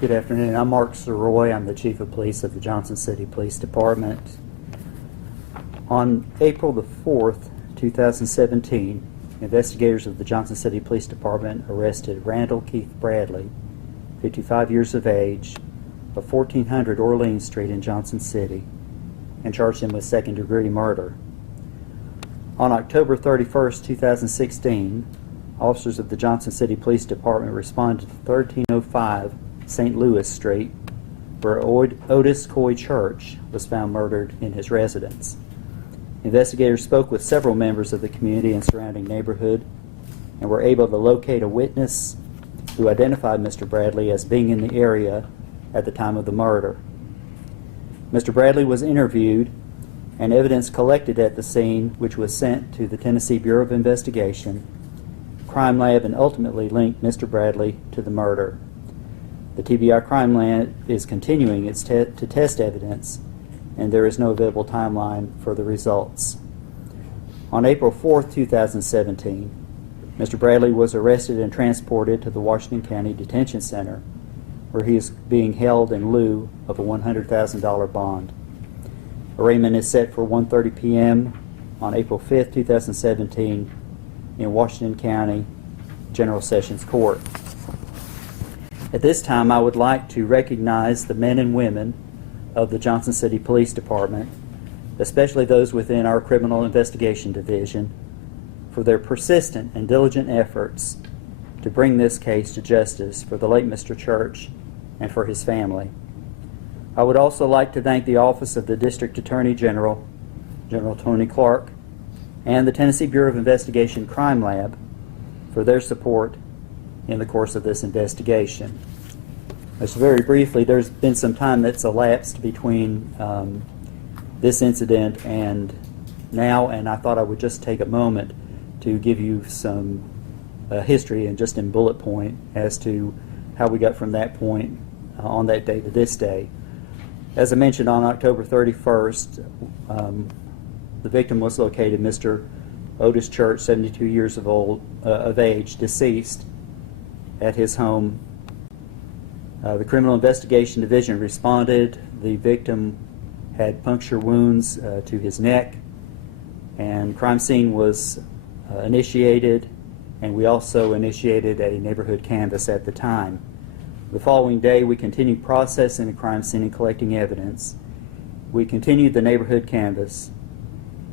Good afternoon. I'm Mark Soroy. I'm the Chief of Police of the Johnson City Police Department. On April the 4th, 2017, investigators of the Johnson City Police Department arrested Randall Keith Bradley, 55 years of age, of 1400 Orleans Street in Johnson City, and charged him with second-degree murder. On October 31st, 2016, officers of the Johnson City Police Department responded to 1305 St. Louis Street, where Otis Church was found murdered in his residence. Investigators spoke with several members of the community and surrounding neighborhood and were able to locate a witness who identified Mr. Bradley as being in the area at the time of the murder. Mr. Bradley was interviewed and evidence collected at the scene, which was sent to the Tennessee Bureau of Investigation, Crime Lab, and ultimately linked Mr. Bradley to the murder. The TBI Crime Lab is continuing to test evidence, and there is no available timeline for the results. On April 4th, 2017, Mr. Bradley was arrested and transported to the Washington County Detention Center, where he is being held in lieu of a $100,000 bond. Arraignment is set for 1:30 p.m. on April 5th, 2017 in Washington County General Sessions Court. At this time, I would like to recognize the men and women of the Johnson City Police Department, especially those within our Criminal Investigation Division, for their persistent and diligent efforts to bring this case to justice for the late Mr. Church and for his family. I would also like to thank the Office of the District Attorney General, General Tony Clark, and the Tennessee Bureau of Investigation Crime Lab for their support in the course of this investigation. Just very briefly, there's been some time that's elapsed between this incident and now, and I thought I would just take a moment to give you some history and just in bullet point as to how we got from that point on that day to this day. As I mentioned, on October 31st, the victim was located, Mr. Otis Church, 72 years of age, deceased, at his home. The Criminal Investigation Division responded. The victim had puncture wounds to his neck, and crime scene was initiated, and we also initiated a neighborhood canvass at the time. The following day, we continued processing the crime scene and collecting evidence. We continued the neighborhood canvass.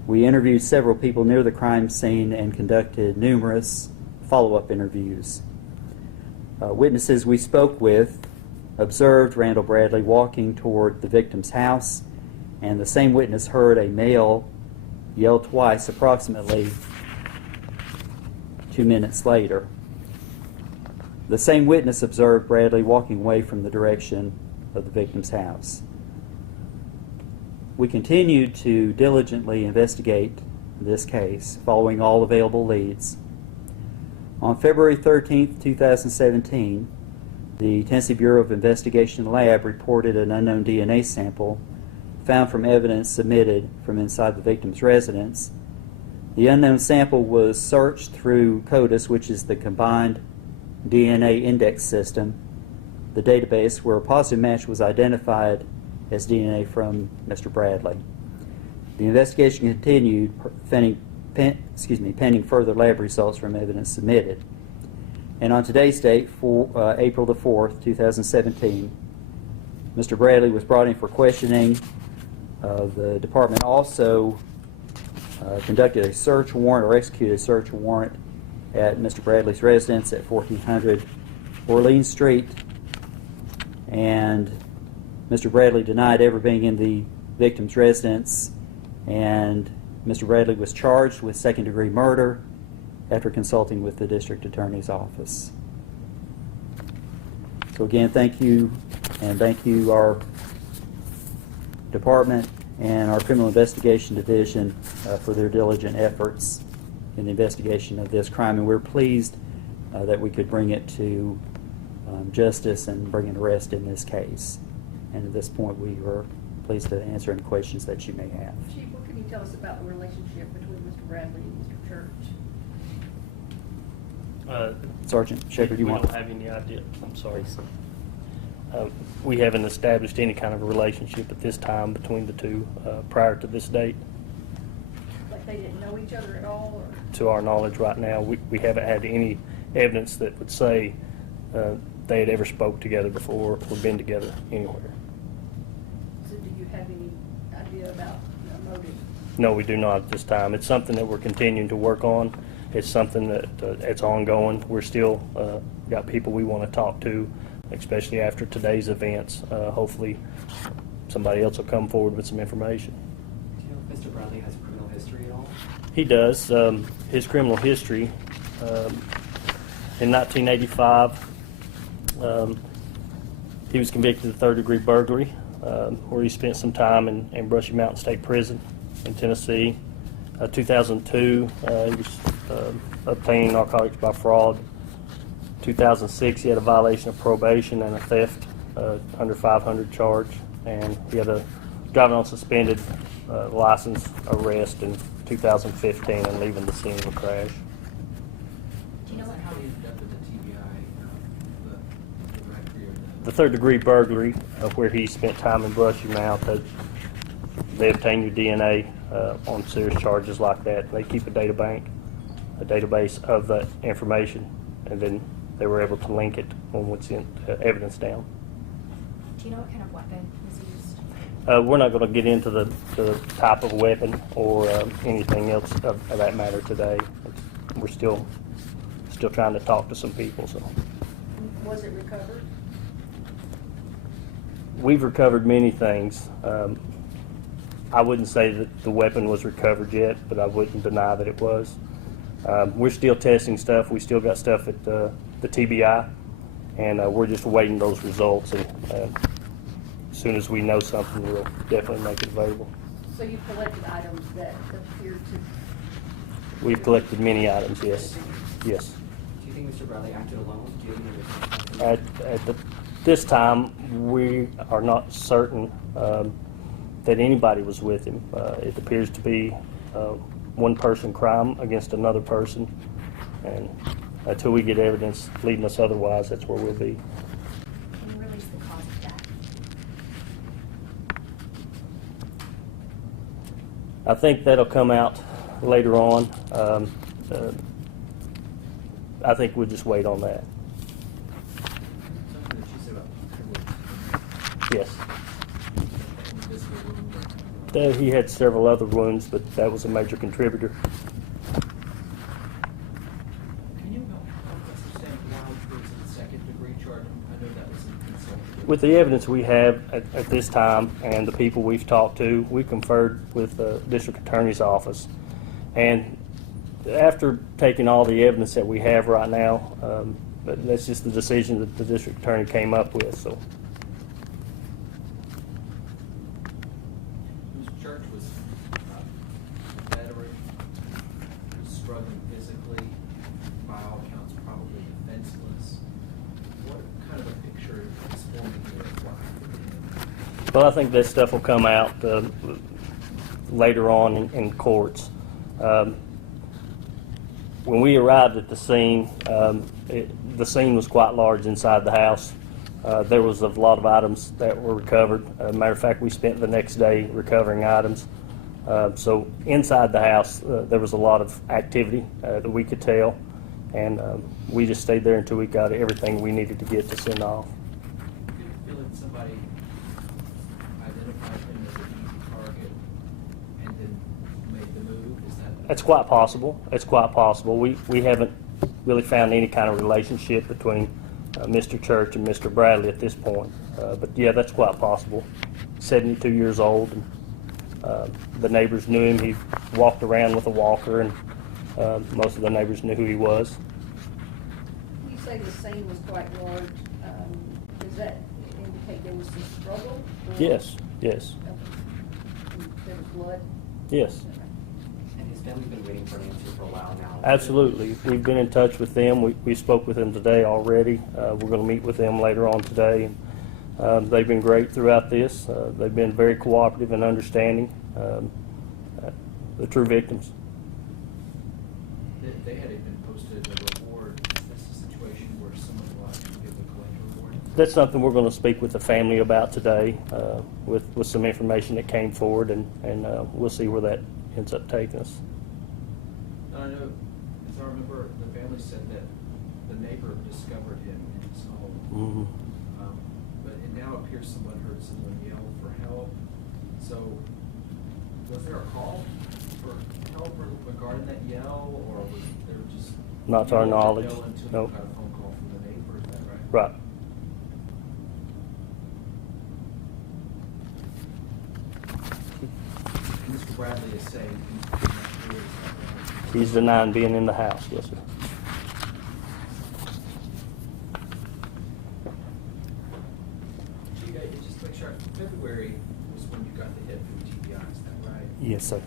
We interviewed several people near the crime scene and conducted numerous follow-up interviews. Witnesses we spoke with observed Randall Bradley walking toward the victim's house, and the same witness heard a male yell twice approximately 2 minutes later. The same witness observed Bradley walking away from the direction of the victim's house. We continued to diligently investigate this case, following all available leads. On February 13th, 2017, the Tennessee Bureau of Investigation Lab reported an unknown DNA sample found from evidence submitted from inside the victim's residence. The unknown sample was searched through CODIS, which is the Combined DNA Index System, the database where a positive match was identified as DNA from Mr. Bradley. The investigation continued pending further lab results from evidence submitted. And on today's date, for April the 4th, 2017, Mr. Bradley was brought in for questioning. The department also conducted a search warrant or executed a search warrant at Mr. Bradley's residence at 1400 Orleans Street, and Mr. Bradley denied ever being in the victim's residence, and Mr. Bradley was charged with second-degree murder after consulting with the district attorney's office. So again, thank you, and thank you our department and our Criminal Investigation Division for their diligent efforts in the investigation of this crime, and we're pleased that we could bring it to justice and bring an arrest in this case. And at this point, we were pleased to answer any questions that you may have. Chief, what can you tell us about the relationship between Mr. Bradley and Mr. Church? Sergeant Shepard, you want? We don't have any idea. I'm sorry. We haven't established any kind of a relationship at this time between the two prior to this date. Like they didn't know each other at all, or? To our knowledge right now, we haven't had any evidence that would say they had ever spoke together before or been together anywhere. So do you have any idea about motive? No, we do not at this time. It's something that we're continuing to work on. It's something that it's ongoing. We're still got people we want to talk to, especially after today's events. Hopefully somebody else will come forward with some information. Do you know if Mr. Bradley has a criminal history at all? He does. His criminal history, in 1985, he was convicted of third-degree burglary, where he spent some time in Brushy Mountain State Prison in Tennessee. 2002, he was obtaining narcotics by fraud. 2006, he had a violation of probation and a theft under 500 charge, and he had a driving on suspended license arrest in 2015 and leaving the scene of a crash. Do you know what happened with the TBI, the record or The third-degree burglary, where he spent time in Brushy Mountain, they obtain your DNA on serious charges like that. They keep a database of that information, and then they were able to link it when we sent evidence down. Do you know what kind of weapon was used? We're not going to get into the type of weapon or anything else of that matter today. We're still trying to talk to some people. So Was it recovered? we've recovered many things. I wouldn't say that the weapon was recovered yet, but I wouldn't deny that it was. We're still testing stuff. We still got stuff at the TBI, and we're just awaiting those results. And as soon as we know something, we'll definitely make it available. So you collected items that appeared to? We've collected many items, yes. Yes. Do you think Mr. Bradley acted alone? Do you think This time, we are not certain that anybody was with him. It appears to be one-person crime against another person, and until we get evidence leading us otherwise, that's where we'll be. Can you release the cause of death? I think that'll come out later on. I think we'll just wait on that. something that you said about privilege? Yes. Invisible wound or- He had several other wounds, but that was a major contributor. Can you help us understand why there was a second degree charge? I know that was in consult. With the evidence we have at this time and the people we've talked to, we conferred with the district attorney's office. And after taking all the evidence that we have right now, that's just the decision that the district attorney came up with. So Whose church was a veteran, was struggling physically, by all accounts probably defenseless. What kind of a picture is forming here of what happened? well, I think that stuff will come out later on in courts. When we arrived at the scene, the scene was quite large inside the house. There was a lot of items that were recovered. Matter of fact, we spent the next day recovering items. So inside the house, there was a lot of activity that we could tell, and we just stayed there until we got everything we needed to get to send off. Do you feel that somebody identified him as an easy target and then made the move? Is that? It's quite possible. It's quite possible. We haven't really found any kind of relationship between Mr. Church and Mr. Bradley at this point. But yeah, that's quite possible. 72 years old, and the neighbors knew him. He walked around with a walker, and most of the neighbors knew who he was. You say the scene was quite large. Does that indicate there was some struggle? or- Yes, yes, There was blood? yes. And his family's been waiting for an answer for a while now. Absolutely. We've been in touch with them. We spoke with them today already. We're going to meet with them later on today. They've been great throughout this. They've been very cooperative and understanding. The true victims. They had even posted a reward. Is this a situation where someone will actually give a collector reward? that's something we're going to speak with the family about today, with some information that came forward, and we'll see where that ends up taking us. And I know, as I remember, the family said that the neighbor discovered him in his home. But it now appears someone heard someone yell for help. So, was there a call for help regarding that yell, or was there just? Not to our you didn't knowledge. know until Nope. you got a phone call from the neighbor, is that right? Right. And Mr. Bradley is saying he's not sure, is that right? He's denying being in the house. Yes, sir. Chief, just to make sure, February was when you got the hit from TBI, is that right? Yes, sir.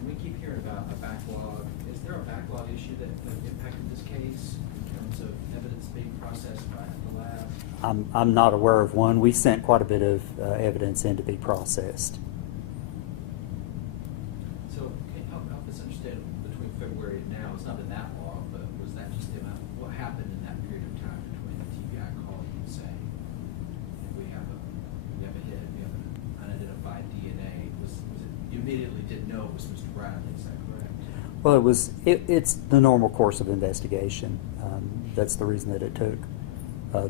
And we keep hearing about a backlog. Is there a backlog issue that impacted this case in terms of evidence being processed by the lab? I'm not aware of one. We sent quite a bit of evidence in to be processed. So can you help us understand between February and now? It's not been that long, but was that just the amount, what happened in that period of time between the TBI calling you and saying, we have a hit, we have an unidentified DNA? Was it, you immediately didn't know it was Mr. Bradley, is that correct? Well, it's the normal course of investigation. That's the reason that it took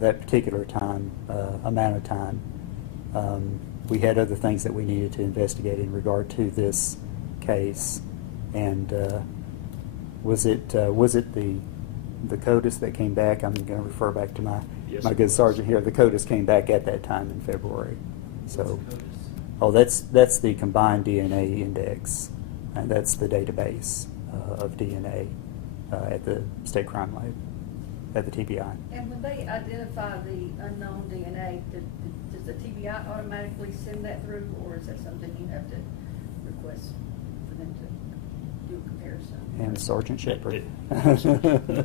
that particular amount of time. We had other things that we needed to investigate in regard to this case, and was it the CODIS that came back? I'm going to refer back to my Yes, my it good was. sergeant here. The CODIS came back at that time in February. So, What's the CODIS? oh, that's the combined DNA index, and that's the database of DNA at the state crime lab at the TBI. And when they identify the unknown DNA, does the TBI automatically send that through, or is that something you have to request for them to do a comparison? And Sergeant Shepard.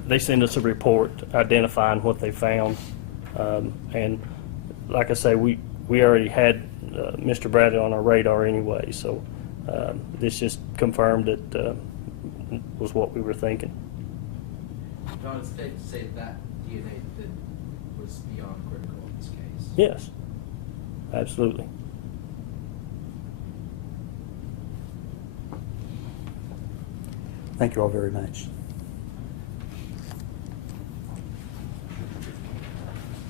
They send us a report identifying what they found, and like I say, we already had Mr. Bradley on our radar anyway, so this just confirmed it was what we were thinking. John, it's safe to say that DNA that was beyond critical in this case. Yes, absolutely. Thank you all very much.